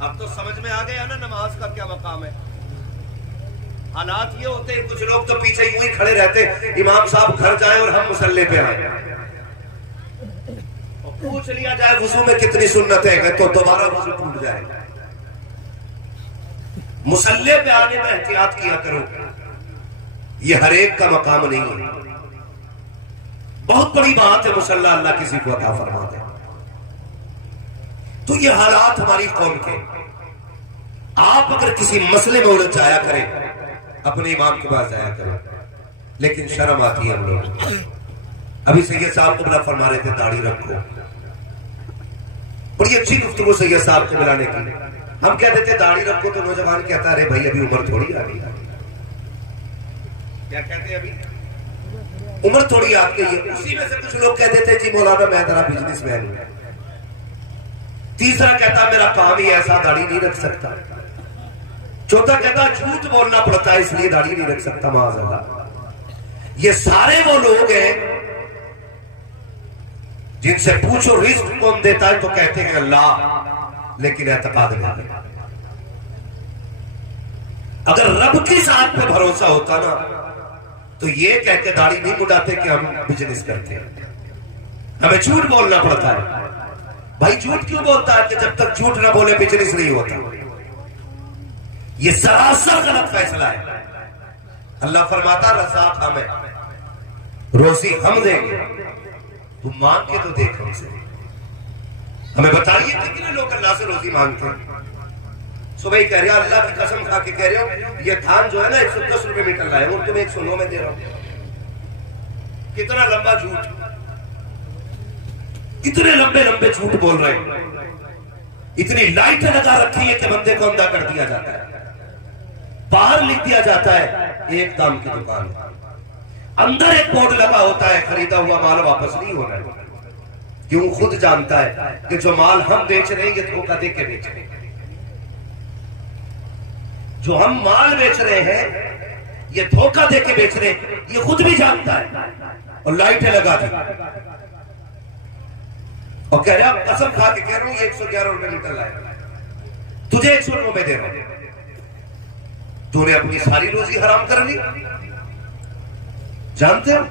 اب تو سمجھ میں آ گیا نا نماز کا کیا مقام ہے. حالات یہ ہوتے ہیں کچھ لوگ تو پیچھے یوں ہی کھڑے رہتے امام صاحب گھر جائیں اور ہم مصلی پہ آئیں اور پوچھ لیا جائے وضو میں کتنی سنتیں ہیں تو دوبارہ وضو ٹوٹ جائے گا. مصلی پہ آنے میں احتیاط کیا کرو. یہ ہر ایک کا مقام نہیں ہے. بہت بڑی بات ہے مصلی اللہ کسی کو عطا فرما دے. تو یہ حالات ہماری قوم کے. آپ اگر کسی مسئلے میں الجھ جایا کریں اپنے امام کے پاس جایا کریں, لیکن شرم آتی ہے ہم لوگ. ابھی سید صاحب کو بلا فرما رہے تھے داڑھی رکھو, بڑی اچھی گفتگو سید صاحب کو ملانے کی. ہم کہتے تھے داڑھی رکھو تو نوجوان کہتا ارے بھائی ابھی عمر تھوڑی آ گئی. کیا کہتے ہیں ابھی عمر تھوڑی آ گئی ہے. اسی میں سے کچھ لوگ کہتے تھے جی مولانا میں ذرا بزنس مین ہوں. تیسرا کہتا میرا کام ہی ایسا داڑھی نہیں رکھ سکتا. چوتھا کہتا جھوٹ بولنا پڑتا ہے اس لیے داڑھی نہیں رکھ سکتا معاذ اللہ. یہ سارے وہ لوگ ہیں جن سے پوچھو رزق کون دیتا ہے تو کہتے ہیں اللہ, لیکن اعتقاد نہیں. اگر رب کی ذات پہ بھروسہ ہوتا نا تو یہ کہہ کے داڑھی نہیں مڈاتے کہ ہم بزنس کرتے ہیں. ہمیں جھوٹ بولنا پڑتا ہے. بھائی جھوٹ کیوں بولتا ہے کہ جب تک جھوٹ نہ بولے بزنس نہیں ہوتا. یہ سراسر غلط فیصلہ ہے. اللہ فرماتا رزاق ہمیں, روزی ہم دیں گے, تم مانگ کے تو دیکھ ہم سے. ہمیں بتائیے کتنے لوگ اللہ سے روزی مانگتے ہیں. صبح ہی کہہ رہے ہو اللہ کی قسم کھا کے کہہ رہے ہو یہ دھان جو ہے نا 110 روپے میٹر لائے اور تمہیں 109 میں دے رہا ہوں. کتنا لمبا جھوٹ, اتنے لمبے لمبے جھوٹ بول رہے ہیں. اتنی لائٹیں لگا رکھی ہے کہ بندے کو اندھا کر دیا جاتا ہے. باہر لکھ دیا جاتا ہے ایک دام کی دکان, اندر ایک بورڈ لگا ہوتا ہے خریدا ہوا مال واپس نہیں ہونا. کیوں خود جانتا ہے کہ جو مال ہم بیچ رہے ہیں یہ دھوکہ دے کے بیچ رہے ہیں. جو ہم مال بیچ رہے ہیں یہ دھوکہ دے کے بیچ رہے ہیں, یہ خود بھی جانتا ہے. اور لائٹیں لگا دی اور کہہ رہا قسم کھا کے کہہ رہا ہوں یہ 111 روپے میٹر لائے, تجھے 109 میں دے رہا ہوں. تو نے اپنی ساری روزی حرام کر لی. جانتے ہو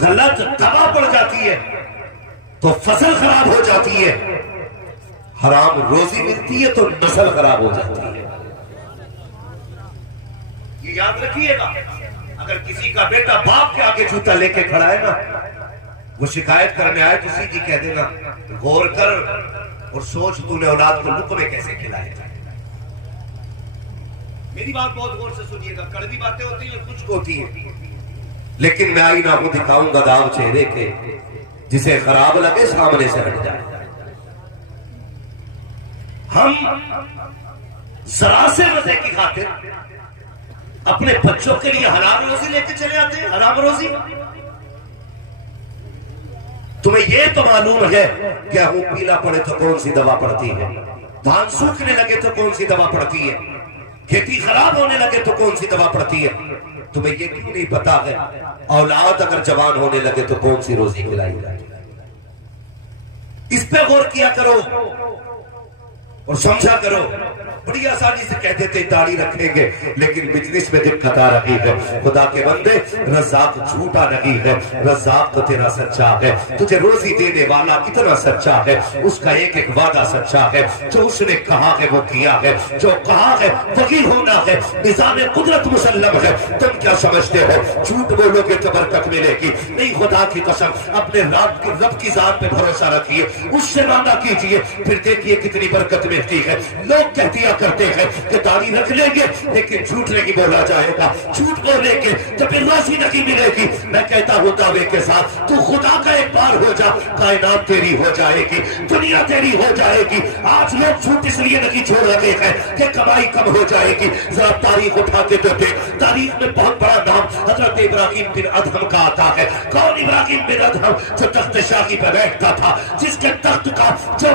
غلط دوا پڑ جاتی ہے تو فصل خراب ہو جاتی ہے, حرام روزی ملتی ہے تو نسل خراب ہو جاتی ہے. یہ یاد رکھیے گا. اگر کسی کا بیٹا باپ کے آگے جوتا لے کے کھڑا ہے نا, وہ شکایت کرنے آئے تو سیدھی کہہ دینا غور کر اور سوچ تو نے اولاد کو لقمے کیسے کھلائے. میری بات بہت غور سے سنیے گا. کڑوی باتیں ہوتی ہیں کچھ ہوتی ہیں, لیکن میں آئینہ کو دکھاؤں گا داغ چہرے کے, جسے خراب لگے سامنے سے ہٹ جائے. ہم ذرا سے مزے کی خاطر اپنے بچوں کے لیے حرام روزی لے کے چلے آتے ہیں. حرام روزی تمہیں یہ تو معلوم ہے کہ ہوں پیلا پڑے تو کون سی دوا پڑتی ہے, دھان سوکھنے لگے تو کون سی دوا پڑتی ہے, کھیتی خراب ہونے لگے تو کون سی دوا پڑتی ہے. تمہیں یہ کیوں نہیں پتا ہے اولاد اگر جوان ہونے لگے تو کون سی روزی کھلائی جائے. اس پہ غور کیا کرو اور سمجھا کرو. بڑی آسانی سے کہہ دیتے داڑھی رکھیں گے لیکن بزنس میں دقت آ رہی ہے. خدا کے بندے رزاق جھوٹا نہیں ہے, رزاق تو تیرا سچا ہے. تجھے روزی دینے والا اتنا سچا ہے, اس کا ایک ایک وعدہ سچا ہے. جو اس نے کہا ہے وہ کیا ہے, جو کہا ہے وہی ہونا ہے. نظام قدرت مسلم ہے. تم کیا سمجھتے ہو جھوٹ بولو گے تو برکت ملے گی؟ نہیں, خدا کی قسم اپنے رب کی ذات پہ بھروسہ رکھیے, اس سے وعدہ کیجئے, پھر دیکھیے کتنی برکت ملتی ہے. لوگ کہتی کرتے ہیں کہ داڑھی رکھ لیں گے لیکن جھوٹ نہیں بولا جائے گا, جھوٹ بولیں گے تو پھر روزی نہیں ملے گی. میں کہتا ہوں دعوے کے ساتھ تو خدا کا ایک بار ہو جا, کائنات تیری ہو جائے گی, دنیا تیری ہو جائے گی. آج لوگ جھوٹ اس لیے نہیں چھوڑ رہے ہیں کہ کمائی کم ہو جائے گی. ذرا تاریخ اٹھا کے دیکھیں, تاریخ میں بہت بڑا نام حضرت ابراہیم بن ادہم کا آتا ہے. کون ابراہیم بن ادہم؟ جو تخت شاہی پہ بیٹھتا تھا, جس کے تخت کا جو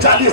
40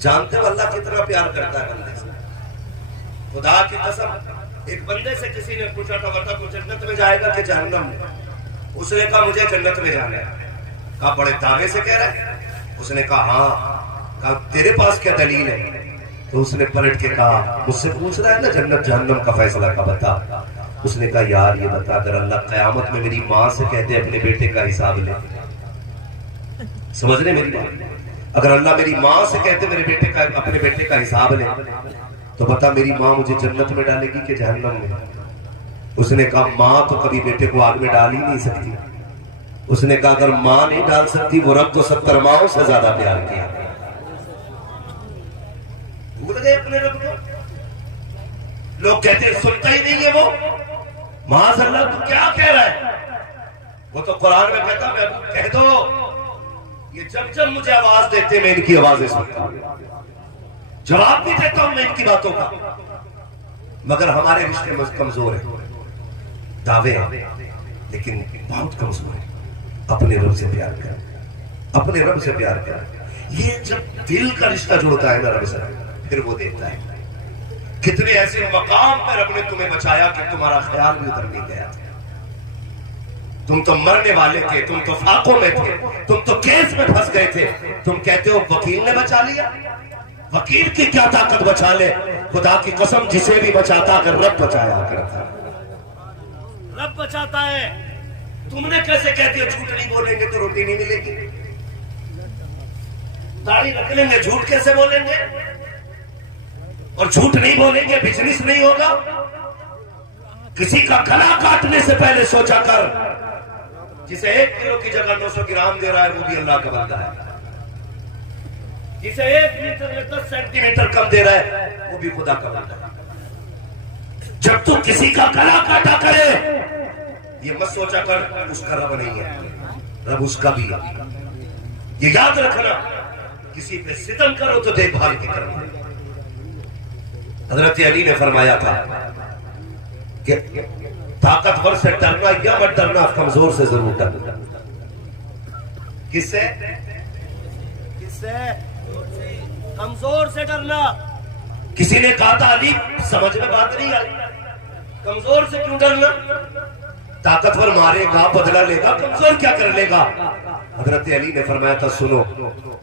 جانتے ہو اللہ کتنا پیار کرتا ہے بندے سے؟ خدا کی قسم ایک بندے سے کسی نے پوچھا تھا بتا تو جنت میں جائے گا کہ جہنم میں؟ اس نے کہا مجھے جنت میں جانا ہے۔ کہا بڑے دعوے سے کہہ رہا ہے؟ اس نے کہا ہاں۔ کہا تیرے پاس کیا دلیل ہے؟ تو اس نے پلٹ کے کہا مجھ سے پوچھ رہا ہے نا جنت جہنم کا فیصلہ کا بتا۔ اس نے کہا یار یہ بتا اگر اللہ قیامت میں میری ماں سے کہتے اپنے بیٹے کا حساب لے، سمجھ رہے میری بات؟ اگر اللہ میری ماں سے کہتے میرے اپنے بیٹے کا حساب لے تو بتا میری ماں مجھے جنت میں ڈالے گی کہ جہنم میں؟ اس نے کہا ماں تو کبھی بیٹے کو آگ میں ڈال ہی نہیں سکتی۔ اس نے کہا اگر ماں نہیں ڈال سکتی وہ رب کو 70 ماؤں سے زیادہ پیار کیا۔ بھول گئے اپنے رب کو؟ لوگ کہتے ہیں سنتا ہی نہیں ہے وہ، معاذ اللہ تو کیا کہہ رہا ہے؟ وہ تو قرآن میں کہتا میں کہہ دو یہ جب جب مجھے آواز دیتے میں ان کی آوازیں سنتا ہوں، جواب بھی دیتا ہوں میں ان کی باتوں کا، مگر ہمارے رشتے کمزور ہیں، دعوے ہیں لیکن بہت کمزور ہیں۔ اپنے رب سے پیار کر، اپنے رب سے پیار کر۔ یہ جب دل کا رشتہ جڑتا ہے نا رب سے پھر وہ دیتا ہے۔ کتنے ایسے مقام پر رب نے تمہیں بچایا کہ تمہارا خیال بھی ادھر نہیں گیا۔ تم تو مرنے والے تھے، تم تو فاقوں میں تھے، تم تو کیس میں پھنس گئے تھے، تم کہتے ہو وکیل نے بچا لیا۔ وکیل کی کیا طاقت بچا لے؟ خدا کی قسم جسے بھی بچاتا اگر رب بچایا کرتا، رب بچاتا ہے۔ تم نے کیسے کہتے ہو جھوٹ نہیں بولیں گے تو روٹی نہیں ملے گی؟ داڑھی رکھ لیں گے جھوٹ کیسے بولیں گے؟ اور جھوٹ نہیں بولیں گے بزنس نہیں ہوگا؟ کسی کا گلا کاٹنے سے پہلے سوچا کر، جسے 1 کلو کی جگہ 900 گرام دے رہا ہے وہ بھی اللہ کا بندہ ہے، جسے 1 میٹر میں 10 سینٹی میٹر کم دے رہا ہے وہ بھی خدا کا بندہ ہے۔ جب تو کسی کا گلا کاٹا کرے یہ مت سوچا کر اس کا رب نہیں ہے، رب اس کا بھی ہے۔ یہ یاد رکھنا کسی پہ ستم کرو تو دیکھ بھال کے کرنا۔ حضرت علی نے فرمایا تھا کہ طاقتور سے ڈرنا یا مت ڈرنا، کمزور سے ضرور ڈرنا۔ کس سے؟ کس سے؟ کمزور سے ڈرنا۔ کسی نے کہا تھا علی سمجھ میں بات نہیں آئی، کمزور سے کیوں ڈرنا؟ طاقتور مارے گا بدلہ لے گا، کمزور کیا کر لے گا؟ حضرت علی نے فرمایا تھا سنو،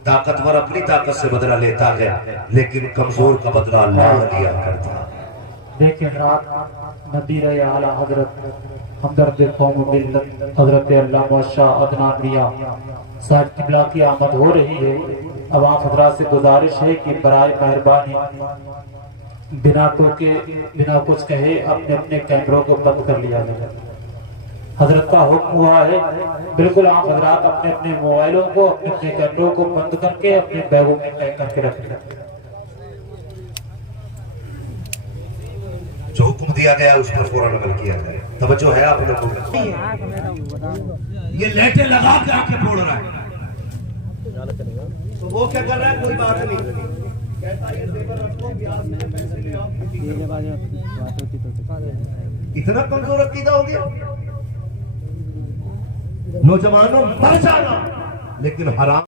طاقتور اپنی طاقت سے بدلہ لیتا ہے لیکن کمزور کا بدلہ اللہ لیا کرتا ہے۔ لیکن رات نبی اعلیٰ حضرت ہمدرد قوم و ملت حضرت علامہ شاہ عدنان میاں صاحب قبلہ کی آمد ہو رہی ہے۔ عوام حضرات سے گزارش ہے کہ برائے مہربانی بنا کچھ کہے اپنے اپنے کیمروں کو بند کر لیا جائے۔ حضرت کا حکم ہوا ہے بالکل آپ حضرات اپنے اپنے موبائلوں کو اپنے اپنے کیمروں کو بند کر کے اپنے بیگوں میں پیک کر کے رکھیں۔ جو حکم دیا گیا اس پر فوراً عمل کیا جائے۔ توجہ ہے آپ لوگوں کو؟ یہ لیٹے لگا کے آنکھیں پھوڑ رہا ہے تو وہ کیا کر رہا ہے؟ کوئی بات نہیں کہتا ہے زیور رکھو پیاز میں پیسے لے آؤ۔ اتنا کمزور عقیدہ ہو گیا؟ نوجوانوں مر جانا لیکن حرام